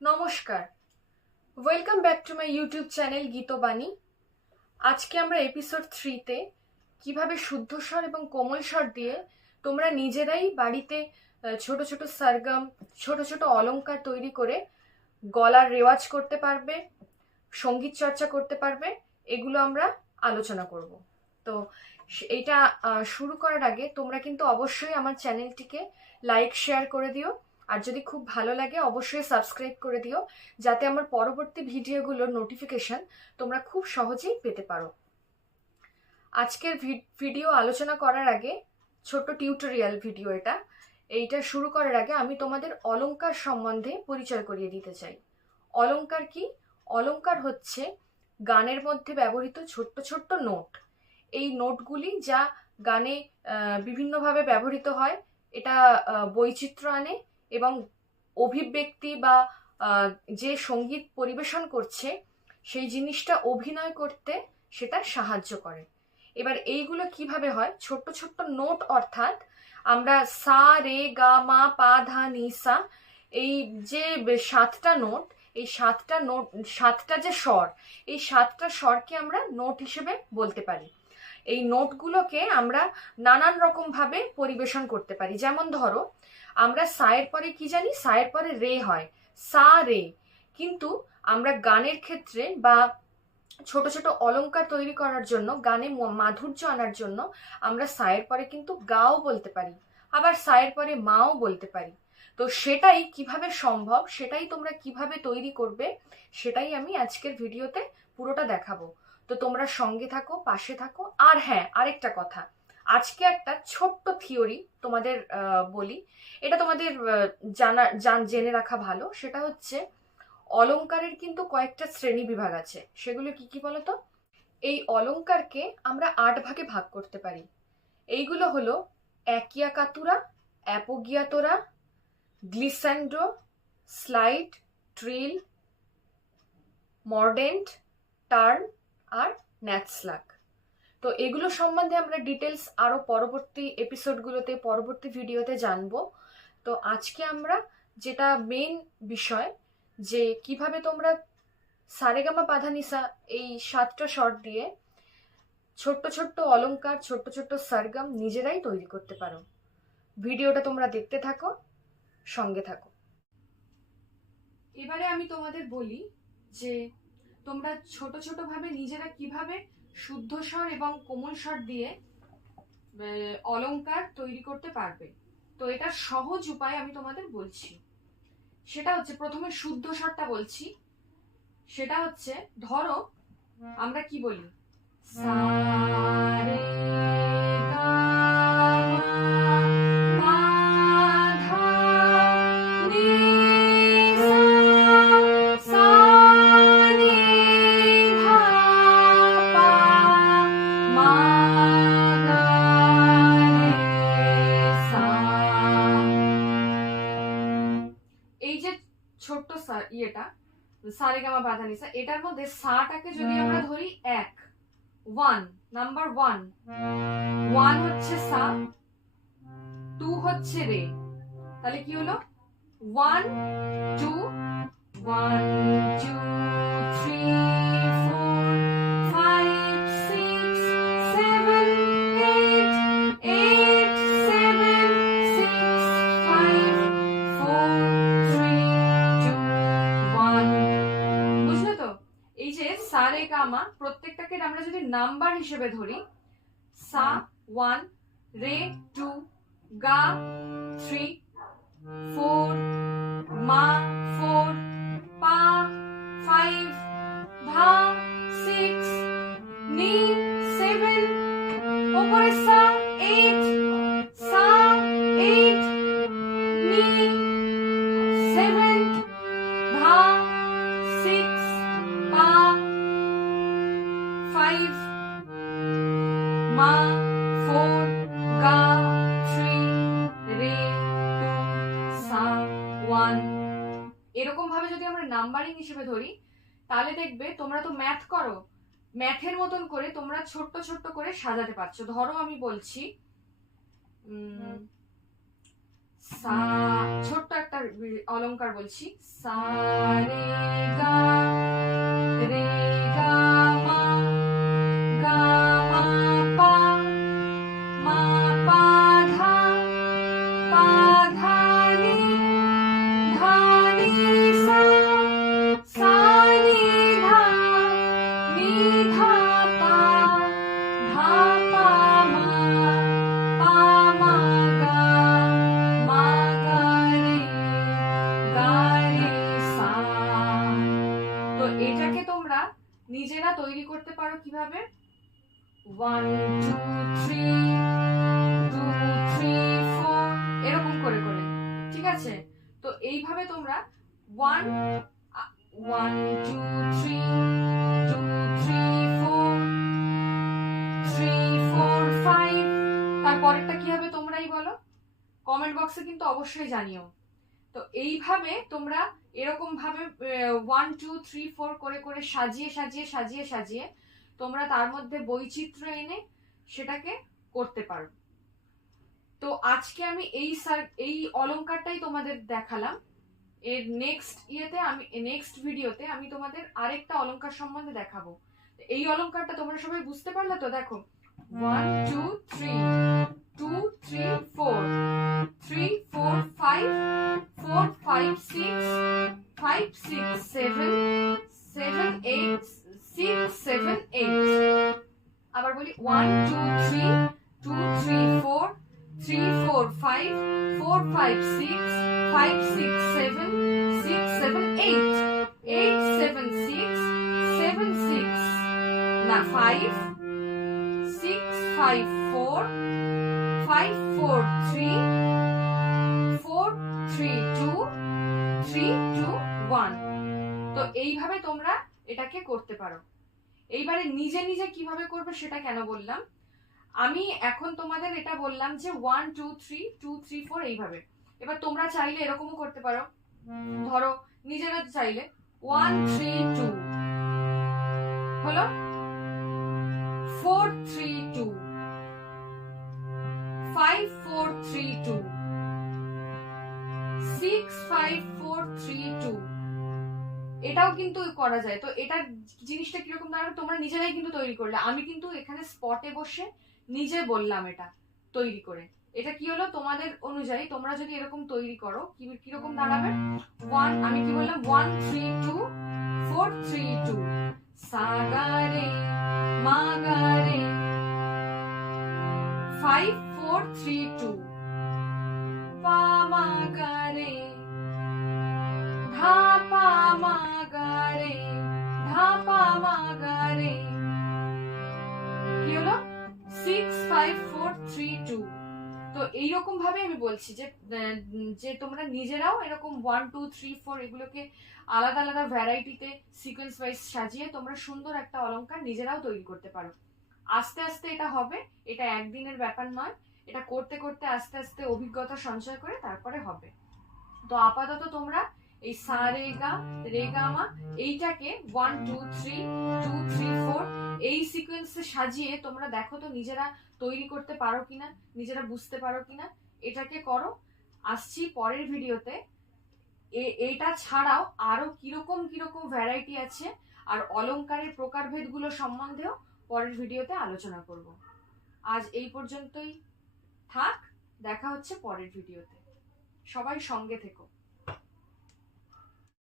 নমস্কার, welcome back to my YouTube channel Gitabani. আজকে আমরা এপিসোড 3-তে কিভাবে শুদ্ধ স্বর এবং কোমল স্বর দিয়ে তোমরা নিজেরাই বাড়িতে ছোট ছোট সরগম, ছোট ছোট অলংকার তৈরি করে গলার রেওয়াজ করতে পারবে, সঙ্গীত চর্চা করতে পারবে, এগুলো আমরা আলোচনা করব। তো এইটা শুরু করার আগে তোমরা কিন্তু অবশ্যই আমার চ্যানেলটিকে লাইক শেয়ার করে দিও, আর যদি খুব ভালো লাগে অবশ্যই সাবস্ক্রাইব করে দিও, যাতে আমার পরবর্তী ভিডিওগুলোর নোটিফিকেশন তোমরা খুব সহজেই পেতে পারো। আজকের ভিডিও আলোচনা করার আগে ছোট্ট টিউটোরিয়াল ভিডিও এইটা শুরু করার আগে আমি তোমাদের অলংকার সম্বন্ধে পরিচয় করিয়ে দিতে চাই। অলংকার কি? অলংকার হচ্ছে গানের মধ্যে ব্যবহৃত ছোট্ট ছোট্ট নোট। এই নোটগুলি যা গানে বিভিন্নভাবে ব্যবহৃত হয়, এটা বৈচিত্র্য আনে এবং অভিব্যক্তি বা যে সঙ্গীত পরিবেশন করছে সেই জিনিসটা অভিনয় করতে সেটা সাহায্য করে। এবার এইগুলো কিভাবে হয়? ছোট্ট ছোট্ট নোট, অর্থাৎ আমরা সা রে গা মা পা ধা নি সা, এই যে 7টা নোট, এই 7টা নোট, 7টা যে স্বর, এই 7টা স্বরকে আমরা নোট হিসেবে বলতে পারি। এই নোটগুলোকে আমরা নানান রকম ভাবে পরিবেশন করতে পারি। যেমন ধরো, আমরা সায়ের পরে কি জানি? সায়ের পরে রে হয়, সা রে। কিন্তু আমরা গানের ক্ষেত্রে বা ছোট ছোট অলংকার তৈরি করার জন্য, গানে মাধুর্য আনার জন্য আমরা সায়ের পরে কিন্তু গাও বলতে পারি, আবার সায়ের পরে মাও বলতে পারি। তো সেটাই কিভাবে সম্ভব, সেটাই তোমরা কিভাবে তৈরি করবে, সেটাই আমি আজকের ভিডিওতে পুরোটা দেখাবো। তো তোমরা সঙ্গে থাকো, পাশে থাকো। আর হ্যাঁ, আরেকটা কথা, আজকে একটা ছোট্ট থিওরি তোমাদের বলি, এটা তোমাদের জেনে রাখা ভালো। সেটা হচ্ছে, অলংকারের কিন্তু কয়েকটা শ্রেণী বিভাগ আছে। সেগুলো কি কি বলতো? এই অলংকারকে আমরা 8 ভাগে ভাগ করতে পারি। এইগুলো হলো একিয়াকাতুরা, অ্যাপোগিয়াতোরা, গ্লিস্যান্ড্রো, স্লাইড, ট্রিল, মর্ডেন্ট, টার্ন আর ন্যাচস্লাগ। তো এগুলো সম্বন্ধে আমরা ডিটেলস আরো পরবর্তী এপিসোডগুলোতে, পরবর্তী ভিডিওতে জানবো। তো আজকে আমরা যেটা মেইন বিষয়, যে কিভাবে তোমরা সারেগামা পাধানিসা এই 7টা স্বর দিয়ে ছোট্ট ছোট্ট অলংকার, ছোট্ট ছোট্ট সরগম নিজেরাই তৈরি করতে পারো। ভিডিওটা তোমরা দেখতে থাকো, সঙ্গে থাকো। এবারে আমি তোমাদের বলি যে তোমরা ছোট ছোট ভাবে নিজেরা কিভাবে শুদ্ধ স্বর এবং কোমল স্বর দিয়ে অলংকার তৈরি করতে পারবে। তো এটা সহজ উপায় আমি তোমাদের বলছি। সেটা হচ্ছে, প্রথমে শুদ্ধ স্বরটা বলছি। সেটা হচ্ছে, ধরো আমরা কি বলি? সা রে গা মা পা ধা নি সা, সা নি ধা পা মা গা রে সা। এই যে ছোট্ট ইয়েটা সারেগামা পাধানিসা, এটার মধ্যে সাটাকে যদি আমরা ধরি 1, নাম্বার 1 হচ্ছে সা, 2 হচ্ছে রে, তাহলে কি হলো? 1 2 1 2 3 4 5 6 7 8 8 7 6 5 4 3 2 1। বুঝলে তো? এই যে সা রে গা মা, প্রত্যেকটাকে আমরা যদি নাম্বার হিসেবে ধরি, সা 1, রে 2, গা 3, 4, মা 4, পা 5, ধা 6, নি 7, ওপরে সা 8, সা 8, নি 7, ধা 6, পা 5, মা 4, গা 3, রে 2, সা 1। এরকম ভাবে যদি আমরা নাম্বারিং হিসেবে ধরি, তাহলে দেখবে তোমরা তো ম্যাথ করো, ম্যাথের মতন করে তোমরা ছোট্ট ছোট্ট করে সাজাতে পারছো। ধরো আমি বলছি সা, ছোট্ট একটা অলংকার বলছি, সা রে গা, রে গা মা, গা মা পা, মা পা ধা, পা ধা নি, ধা নি সা, সা নি ধা, নি ধা পা, ধা পা মা, পা মা গা, মা গা রে, গা রে সা। তো এটাকে তোমরা নিজেরা তৈরি করতে পারো কিভাবে? 1 2 3 2 3 4 এরকম করে করে, ঠিক আছে? তো এইভাবে তোমরা 1 1 2 3 2 3 4 3 4 5, তারপরেরটা কি হবে তোমরাই বলো, কমেন্ট বক্সে কিন্তু অবশ্যই জানিও। তো এইভাবে তোমরা এরকম ভাবে 1 2 3 4 করে করে সাজিয়ে সাজিয়ে সাজিয়ে সাজিয়ে তোমরা তার মধ্যে বৈচিত্র্য এনে সেটাকে করতে পারো। তো আজকে আমি এই অলংকারটাই তোমাদের দেখালাম। এর নেক্সট ভিডিওতে আমি তোমাদের আরেকটা অলংকার সম্বন্ধে দেখাবো। এই অলংকারটা তোমরা সবাই বুঝতে পারলে তো? দেখো 1 2 3 2 3 4 3 4 5 4 5 6 5 6 7 7 8 6 7 8, আবার বলি 1 2 3 2 3 4 3 4 5 4 5 6 5 6 7 6 7 8 8 7 6 7 6 না 5 6 5 4 5 4 3 4 3 2 3 2 1। তো এইভাবে তোমরা এটাকে করতে পারো। এইবারে নিজে নিজে কিভাবে করবে সেটা কেন বললাম, আমি এখন তোমাদের এটা বললাম যে 1 2 3 2 3 4 এইভাবে। এবার তোমরা চাইলে এরকমও করতে পারো, ধরো নিজেরা চাইলে 1 3 2 হলো, 4 3 2 5 4 3 2 6 5 4 3 2, এটাও কিন্তু করা যায়। তো এটা জিনিসটা কিরকম দাঁড়াবে, তোমরা নিজেরাই কিন্তু তৈরি করলে, আমি কিন্তু এখানে স্পটে বসে নিজে বললাম এটা তৈরি করে। এটা কি হলো, তোমাদের অনুযায়ী তোমরা যদি এরকম তৈরি করো কিরকম দাঁড়াবে, 1 আমি কি বললাম 1 3 2 4 3 2 সা গা রে মা গা রে 5 4 3 2 পা মা গা রে ধা পা মা গা রে ধা পা মা গা রে, কি হলো 6 5 4 3 2। তো এইরকম ভাবে আমি বলছি যে তোমরা নিজেরাও এরকম 1 2 3 4 এগুলোকে আলাদা আলাদা ভ্যারাইটিতে সিকোয়েন্স ওয়াইজ সাজিয়ে তোমরা সুন্দর একটা অলংকার নিজেরাও তৈরি করতে পারো। আস্তে আস্তে এটা হবে, এটা একদিনের ব্যাপার নয়, এটা করতে করতে আস্তে আস্তে অভিজ্ঞতা সঞ্চয় করে তারপরে হবে। তো আপাতত তোমরা এই সা রে গা মা এইটাকে 1 2 3 2 3 4 এই সিকোয়েন্সে সাজিয়ে তোমরা দেখো তো নিজেরা তৈরি করতে পারো কিনা, নিজেরা বুঝতে পারো কিনা, এটাকে করো। আসছি পরের ভিডিওতে এটা ছাড়াও আরো কিরকম কিরকম ভ্যারাইটি আছে আর অলংকারের প্রকারভেদগুলো সম্বন্ধেও পরের ভিডিওতে আলোচনা করব। আজ এই পর্যন্তই থাক, দেখা হচ্ছে পরের ভিডিওতে। সবাই সঙ্গে থেকো।